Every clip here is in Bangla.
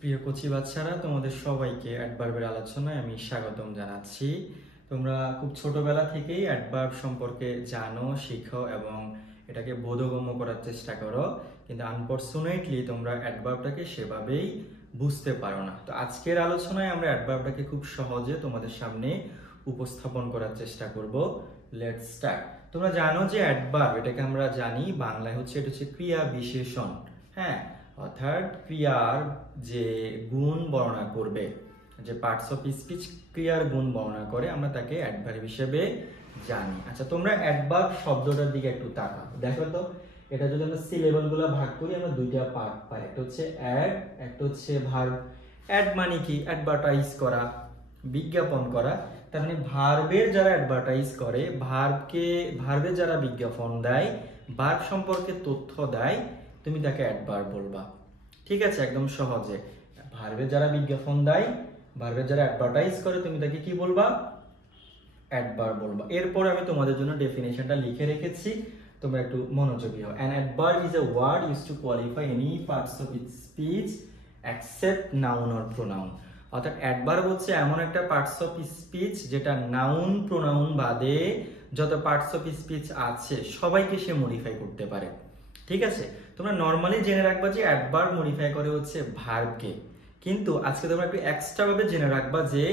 প্রিয় কোচি বাচ্চারা, তোমাদের সবাইকে অ্যাডভার্বের আলোচনায় আমি স্বাগতম জানাচ্ছি। তোমরা খুব ছোটবেলা থেকেই অ্যাডভার্ব সম্পর্কে জানো, শিখো এবং এটাকে বোধগম্য করার চেষ্টা করো, কিন্তু আনফরচুনেটলি তোমরা অ্যাডভার্বটাকে সেভাবেই বুঝতে পারো না। তো আজকের আলোচনায় আমরা অ্যাডভার্বটাকে খুব সহজে তোমাদের সামনে উপস্থাপন করার চেষ্টা করব। Let's start. তোমরা জানো যে অ্যাডভার্ব, এটাকে আমরা জানি বাংলায় হচ্ছে এটা হচ্ছে ক্রিয়া বিশেষণ। হ্যাঁ, অর্থাৎ ক্রিয়ার যে গুণ বর্ণনা করবে, যে পার্টস অফ স্পিচ ক্রিয়ার গুণ বর্ণনা করে, আমরা তাকে অ্যাডভার্ব হিসেবে জানি। আচ্ছা, তোমরা অ্যাডভার্ব শব্দটার দিকে একটু তাকাও। দেখো তো, এটা যদি আমরা সিলেবলগুলো ভাগ করি, আমরা দুইটা পার্ট পাই, একটা হচ্ছে অ্যাড, একটা হচ্ছে ভার্ব। অ্যাড মানে কি? অ্যাডভার্টাইজ করা, বিজ্ঞাপন করা। তার মানে ভার্বের যারা অ্যাডভার্টাইজ করে, ভার্বের যারা বিজ্ঞাপন দেয়, ভার্ব সম্পর্কে তথ্য দেয়, তুমি তাকে অ্যাডভার্ব বলবা। ঠিক আছে, একদম সহজে। ভার্বের যারা বিজ্ঞাপন দেয়, ভার্বের যারা অ্যাডভার্টাইজ করে, তুমি তাকে কি বলবা? অ্যাডভার্ব বলবা। এরপর আমি তোমাদের জন্য ডেফিনেশনটা লিখে রেখেছি, তোমরা একটু মনোযোগী হও। An adverb is a word used to qualify any parts of its speech except noun or pronoun. অর্থাৎ অ্যাডভার্ব হচ্ছে এমন একটা পার্টস অফ স্পিচ যেটা নাউন প্রোনাউন বাদে যত পার্টস অফ স্পিচ আছে সবাইকে সে মডিফাই করতে পারে। ঠিক আছে, তোমরা নর্মালি জেনে রাখবা যে অ্যাডভার্ব মডিফাই করে হচ্ছে ভার্বকে, কিন্তু আজকে তোমরা একটু এক্সট্রা ভাবে জেনে রাখবা যে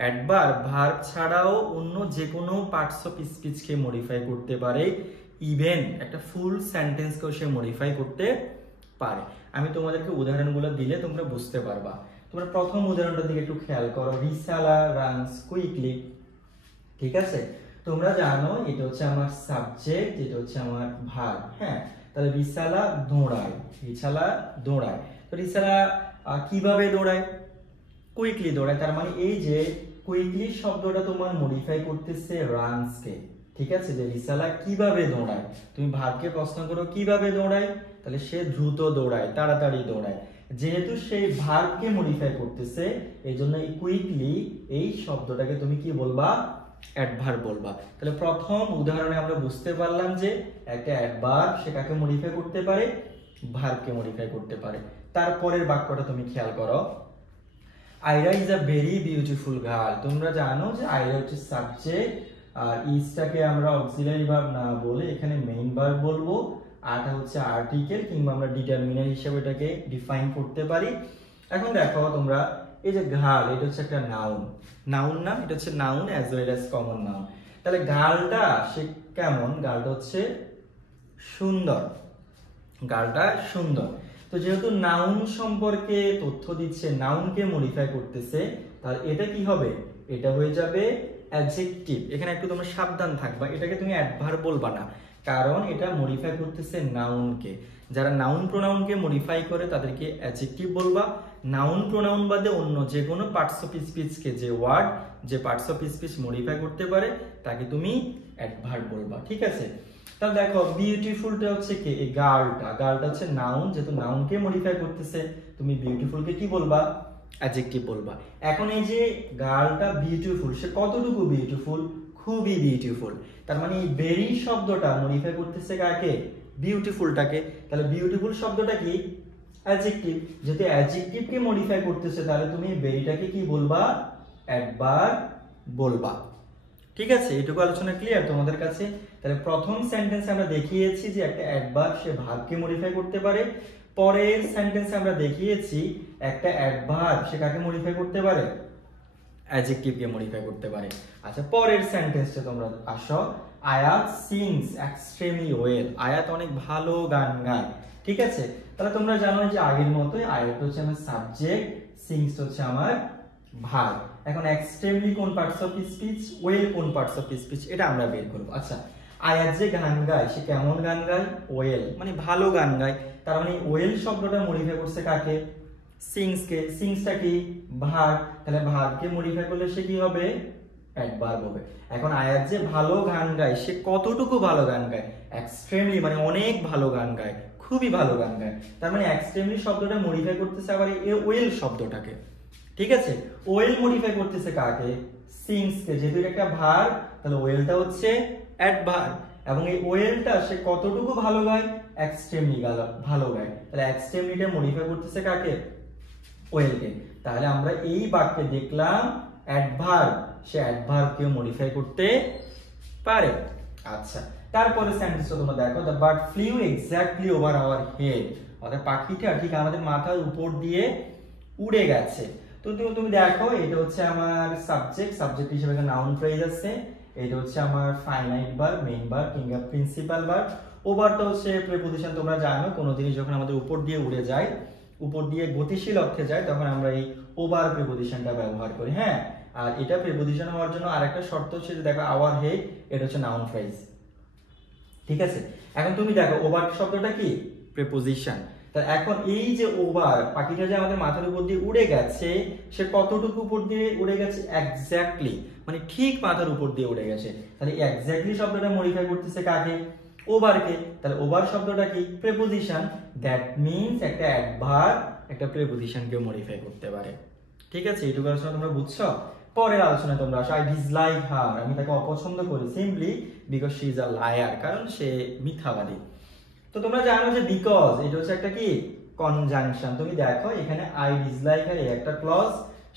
অ্যাডভার্ব ভার্ব ছাড়াও অন্য যে কোনো পার্টস অফ স্পিচকে মডিফাই করতে পারে, ইভেন একটা ফুল সেন্টেন্সকেও সে মডিফাই করতে পারে। আমি তোমাদেরকে উদাহরণগুলো দিলে তোমরা বুঝতে পারবা। তোমরা প্রথম উদাহরণটার দিকে একটু খেয়াল করো, রিসালা রানস কুইকলি। ঠিক আছে, তোমরা জানো এটা হচ্ছে আমার সাবজেক্ট, এটা হচ্ছে আমার ভার্ব। হ্যাঁ, তাহলে রিসালা দৌড়ায়, রিসালা দৌড়ায়। তো রিসালা কিভাবে দৌড়ায়? কুইকলি দৌড়ায়। তার মানে এই যে কুইকলি শব্দটা তোমার মডিফাই করতেছে রানসকে। ঠিক আছে, যে রিসালা কিভাবে দৌড়ায়, তুমি ভার্বকে প্রশ্ন করো কিভাবে দৌড়ায়, তাহলে সে দ্রুত দৌড়ায়, তাড়াতাড়ি দৌড়ায়। যেহেতু সেই ভার্বকে মডিফাই করতেছে, এই জন্য এই কুইকলি এই শব্দটাকে তুমি কি বলবা? অ্যাডভার্ব বলবা। তাহলে প্রথম উদাহরণে আমরা বুঝতে পারলাম যে একটা অ্যাডভার্ব সে কাকে মডিফাই করতে পারে? ভার্বকে মডিফাই করতে পারে। তারপরের বাক্যটা তুমি খেয়াল করো, Aira is a very beautiful girl. তোমরা জানো যে আইরা হচ্ছে সাবজেক্ট, আর ইজটাকে আমরা অক্সিলারি ভার্ব না বলে এখানে মেইন ভার্ব বলবো। আরটা হচ্ছে আর্টিকেল, কিংবা আমরা ডিটারমিনার হিসেবে এটাকে ডিফাইন করতে পারি। এখন দেখো তোমরা, এই যে গার্ল, এটা হচ্ছে একটা নাউন। নাউন না, এটা হচ্ছে noun as well as common noun. তাহলে গার্লটা সে কেমন? গার্লটা হচ্ছে সুন্দর, গার্লটা সুন্দর। তো যেহেতু নাউন সম্পর্কে তথ্য দিচ্ছে, নাউনকে মডিফাই করতেছে, তাহলে এটা কি হবে? এটা হয়ে যাবে অ্যাডজেক্টিভ। এখানে একটু তোমরা সাবধান থাকবা, এটাকে তুমি অ্যাডভার্ব বলবা না, কারণ এটা মডিফাই করতেছে নাউনকে। যারা নাউন প্রোনাউনকে মডিফাই করে তাদেরকে অ্যাডজেক্টিভ বলবা। নাউন প্রোনাউন বাদে অন্য যে কোনো পার্টস অফ স্পিচকে, যে ওয়ার্ড যে পার্টস অফ স্পিচ মডিফাই করতে পারে, তাকে তুমি অ্যাডভার্ব বলবা। ঠিক আছে, তাহলে দেখো বিউটিফুলটা হচ্ছে কি? এই গার্লটা, গার্লটা হচ্ছে নাউন, যেহেতু নাউনকে মডিফাই করতেছে, তুমি বিউটিফুলকে কি বলবা? অ্যাডজেক্টিভ বলবা। এখন এই যে গার্লটা বিউটিফুল, সে কতটুকু বিউটিফুল? খুবই বিউটিফুল। তার মানে এই ভেরি শব্দটা মডিফাই করতেছে কাকে? বিউটিফুলটাকে। তাহলে বিউটিফুল শব্দটা কি? অ্যাডজেক্টিভ। যেহেতু অ্যাডজেক্টিভকে মডিফাই করতেছে, তাহলে তুমি ভেরিটাকে কি বলবা? অ্যাডভার্ব বলবা। ঠিক আছে, এইটুকু আলোচনা ক্লিয়ার তোমাদের কাছে? তাহলে প্রথম সেন্টেন্সে আমরা দেখিয়েছি যে একটা অ্যাডভার্ব সে ভার্বকে মডিফাই করতে পারে। পরের সেন্টেন্সে আমরা দেখিয়েছি একটা অ্যাডভার্ব সে কাকে মডিফাই করতে পারে? অ্যাডজেক্টিভকে মডিফাই করতে পারে। আচ্ছা, পরের সেন্টেন্সে তোমরা আসো, আয়াত সিংস এক্সট্রিমলি ওয়েল। আয়াত অনেক ভালো গান গায়। ঠিক আছে, তাহলে তোমরা জানো যে আগের মতোই আয়াত হচ্ছে আমার সাবজেক্ট, সিংস হচ্ছে আমার ভার্ব। এখন এক্সট্রিমলি কোন পার্টস অফ স্পিচ, ওয়েল কোন পার্টস অফ স্পিচ, এটা আমরা বের করব। আচ্ছা, আয়াত যে গান গায় সে কেমন গান গায়? ওয়েল, মানে ভালো গান গায়। তার মানে ওয়েল শব্দটা মডিফাই করছে কাকে? সিংসকে। সিংসটা কি? ভার্ব। তাহলে ভার্বকে মডিফাই করলে সে কি হবে? অ্যাডভার্ব হবে। এখন আয়াত যে ভালো গান গায়, সে কতটুকু ভালো গান গায়? এক্সট্রিমলি, মানে অনেক ভালো গান গায়, খুবই ভালো গান গায়। তার মানে এক্সট্রিমলি শব্দটা মডিফাই করতেছে আবার এই ওয়েল শব্দটাকে। ঠিক আছে, ওয়েল মডিফাই করতেছে কাকে? সিংসকে। যেহেতু এটা একটা ভার্ব, তাহলে ওয়েলটা হচ্ছে অ্যাডভার্ব, এবং এই ওয়েলটা সে কতটুকু ভালো গায়? এক্সট্রিমলি ভালো গায়। তাহলে এক্সট্রিমলিটা মডিফাই করতেছে কাকে? ওয়েলকে। তাহলে আমরা এই বাক্যে দেখলাম অ্যাডভার্ব, সে অ্যাডভার্বকে মডিফাই করতে পারে। আচ্ছা, তারপরে সেন্টেন্সটা তোমরা দেখো, the bird flew exactly over our head, অর্থাৎ পাখিটা ঠিক আমাদের মাথার উপর দিয়ে উড়ে গেছে। তো তুমি দেখো, এটা হচ্ছে আমার সাবজেক্ট হিসেবে একটা নাউন ফ্রেজ আছে, এটা হচ্ছে আমার ফাইনাইট ভার্ব, মেইন ভার্ব কিংবা প্রিন্সিপাল ভার্ব। ওভারটা হচ্ছে প্রিপোজিশন, তোমরা জানো কোনো জিনিস যখন আমাদের উপর দিয়ে উড়ে যায়, উপর দিয়ে গতিশীল অর্থে যায়, তখন আমরা এই ওভার প্রিপোজিশনটা ব্যবহার করি। হ্যাঁ, আর এটা প্রিপোজিশন হওয়ার জন্য আরেকটা শর্ত হচ্ছে যে দেখো আওয়ার হেড, এটা হচ্ছে নাউন ফ্রেজ। ঠিক আছে, এখন তুমি দেখো ওভার শব্দটা কি? প্রিপোজিশন। তা এখন এই যে ওভার, পাখিটা যে আমাদের মাথার উপর দিয়ে উড়ে গেছে, সে কতটুকু উপর দিয়ে উড়ে গেছে? এক্স্যাক্টলি, মানে ঠিক মাথার উপর দিয়ে উড়ে গেছে। তাহলে এক্স্যাক্টলি শব্দটা মডিফাই করতেছে কাকে? ওভারকে। তাহলে ওভার শব্দটা কি? প্রিপোজিশন। দ্যাট মিন্স একটা অ্যাডভার্ব একটা প্রিপোজিশনকে মডিফাই করতে পারে। ঠিক আছে, এইটুকু আলোচনা তোমরা বুঝছো? পরের আলোচনায় তোমরা আসো, আই ডিসলাইক হার, আমি তাকে অপছন্দ করি, simply because she is a liar, কারণ সে মিথ্যাবাদী। তো তোমরা জানো যে বিকজ এটা হচ্ছে একটা কি? কনজাংশন। তুমি দেখো এখানে আই ডিসলাইক হার একটা clause,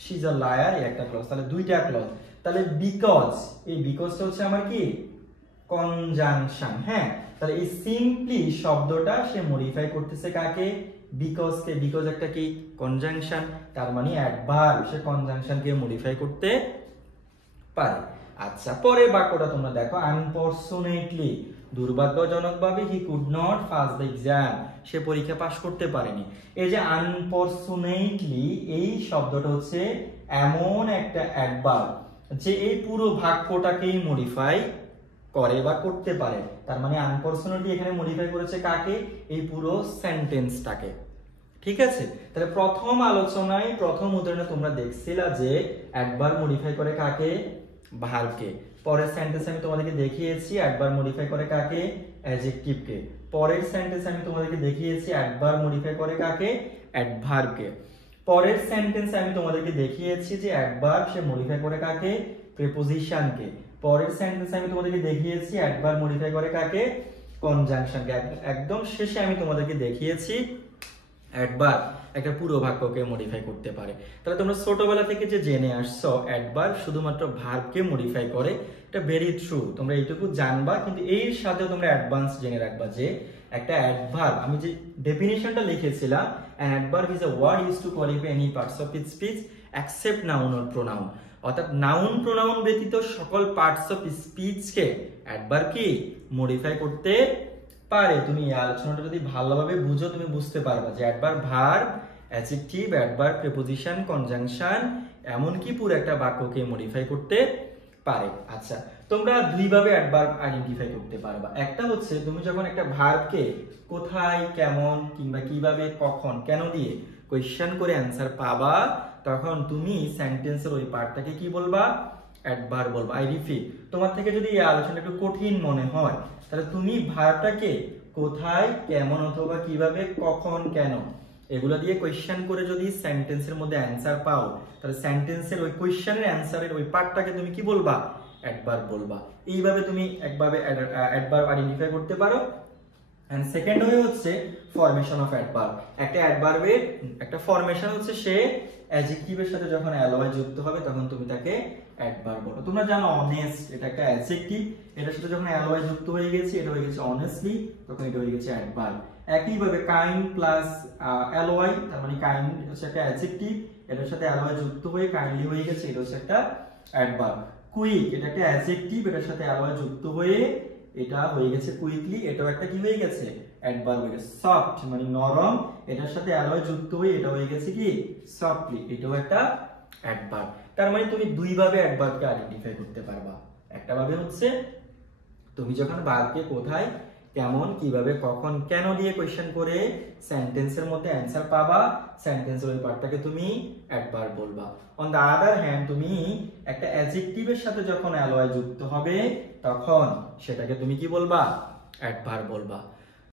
she is a liar একটা ক্লজ, তাহলে দুইটা ক্লজ। তাহলে বিকজ, এই বিকজটা হচ্ছে আমার কি? কনজাংশন। হ্যাঁ, তাহলে এই সিম্পলি শব্দটা সে মডিফাই করতেছে কাকে? বিকজকে। বিকজ একটা কি? কনজাংশন, তার মানে অ্যাডভার্ব, সে কনজাংশনকে মডিফাই করতে পারে। আচ্ছা, পরের বাক্যটা তোমরা দেখো, আনফরচুনেটলি, দুর্ভাগ্যজনকভাবে, he could not pass the exam, সে পরীক্ষা পাস করতে পারেনি। এই যে আনফরচুনেটলি, এই শব্দটা হচ্ছে এমন একটা অ্যাডভার্ব যে এই পুরো বাক্যটাকেই মডিফাই করে বা করতে পারে। তার মানে আনফরচুনেটলি এখানে মডিফাই করেছে কাকে? এই পুরো সেন্টেন্সটাকে। ঠিক আছে, তাহলে প্রথম আলোচনায় প্রথম উদাহরণে তোমরা দেখছিলা যে অ্যাডভার্ব মডিফাই করে কাকে? ভার্বকে। পরের সেন্টেন্সে আমি তোমাদেরকে দেখিয়েছি অ্যাডভার্ব মডিফাই করে কাকে? অ্যাডজেক্টিভকে। পরের সেন্টেন্সে আমি তোমাদেরকে দেখিয়েছি অ্যাডভার্ব মডিফাই করে কাকে? অ্যাডভার্বকে। পরের সেন্টেন্সে আমি তোমাদেরকে দেখিয়েছি যে অ্যাডভার্ব সে মডিফাই করে কাকে? প্রিপোজিশনকে। পরের সেন্টেন্সে আমি তোমাদেরকে দেখিয়েছি অ্যাডভার্ব মডিফাই করে কাকে? কনজাংশনকে। একদম শেষে আমি তোমাদেরকে দেখিয়েছি অ্যাডভার্ব একটা পুরো বাক্যকে মডিফাই করতে পারে। তাহলে তোমরা ছোটবেলা থেকে যে জেনে আসছো অ্যাডভার্ব শুধুমাত্র ভার্বকে মডিফাই করে, এটা ভেরি ট্রু, তোমরা এইটুকু জানবা। কিন্তু এর সাথেও তোমরা অ্যাডভান্স জেনে রাখবা যে একটা অ্যাডভার্ব, আমি যে ডেফিনিশনটা লিখেছিলাম, an adverb is a word used to qualify any parts of its speech except noun or pronoun. অর্থাৎ নাউন প্রোনাউন ব্যতীত সকল পার্টস অফ স্পিচকে অ্যাডভার্ব কি? মডিফাই করতে পারে। তুমি এই আলোচনাটা যদি ভালোভাবে বুঝো, তুমি বুঝতে পারবা যে adverb verb, adjective, adverb, preposition, conjunction, এমনকি পুরো একটা বাক্যকে মডিফাই করতে পারে। আচ্ছা, তোমরা দুইভাবে অ্যাডভার্ব আইডেন্টিফাই করতে পারবা। একটা হচ্ছে তুমি যখন একটা ভার্বকে কোথায়, কেমন কিংবা কিভাবে, কখন, কেন দিয়ে কোয়েশ্চেন করে অ্যান্সার পাবা, তখন তুমি সেন্টেন্সের ওই পার্টটাকে কি বলবা? অ্যাডভার্ব বলবা। আই রিপিট, তোমার থেকে যদি এই আলোচনা একটু কঠিন মনে হয়, তাহলে তুমি ভার্বটাকে কোথায়, কেমন অথবা কিভাবে, কখন, কেন এগুলো দিয়ে কোয়েশ্চেন করে যদি সেন্টেন্সের মধ্যে অ্যান্সার পাও, তাহলে সেন্টেন্সের ওই কোয়েশ্চেনের অ্যান্সারের ওই পার্টটাকে তুমি কি বলবা? অ্যাডভার্ব বলবা। এইভাবে তুমি একভাবে অ্যাডভার্ব আইডেন্টিফাই করতে পারো। এন্ড সেকেন্ড ওয়ে হচ্ছে ফরমেশন অফ অ্যাডভার্ব। একটা অ্যাডভার্বের একটা ফরমেশন হচ্ছে সে অ্যাডজেক্টিভের সাথে যখন অ্যালয় যুক্ত হবে তখন তুমি তাকে অ্যাডভার্ব বলো। তোমরা জানো অনেস্ট এটা একটা অ্যাডজেক্টিভ, এটার সাথে যখন অ্যালয় যুক্ত হয়ে গেছে, এটা হয়ে গেছে অনেস্টলি, তখন এটা হয়ে গেছে অ্যাডভার্ব। একইভাবে কাইন্ড প্লাস অ্যালয়, তার মানে কাইন্ড হচ্ছে একটা অ্যাডজেক্টিভ, এটার সাথে অ্যালয় যুক্ত হয়ে কাইন্ডলি হয়ে গেছে, এটা হচ্ছে একটা অ্যাডভার্ব। কুইক এটা একটা অ্যাডজেক্টিভ, এটার সাথে অ্যালয় যুক্ত হয়ে এটা হয়ে গেছে কুইকলি, এটাও একটা কি হয়ে গেছে? অ্যাডভার্ব হয়ে গেছে। সফট মানে নরম, এটার সাথে অ্যালয় যুক্ত হয়ে এটা হয়ে গেছে কি? সফটলি, এটাও একটা অ্যাডভার্ব। তার মানে তুমি দুইভাবে অ্যাডভার্বকে আইডেন্টিফাই করতে পারবা। একটা ভাবে হচ্ছে তুমি যখন ভার্বকে কোথায়, কেমন, কিভাবে, কখন, কেন দিয়ে কোয়েশ্চেন করে সেন্টেন্সের মধ্যে অ্যান্সার পাবা, সেন্টেন্সের ওই পার্টটাকে তুমি অ্যাডভার্ব বলবা। অন দ্য আদার হ্যান্ড, তুমি একটা অ্যাডজেক্টিভের সাথে যখন অ্যালয় যুক্ত হবে তখন সেটাকে তুমি কি বলবা? অ্যাডভার্ব বলবা।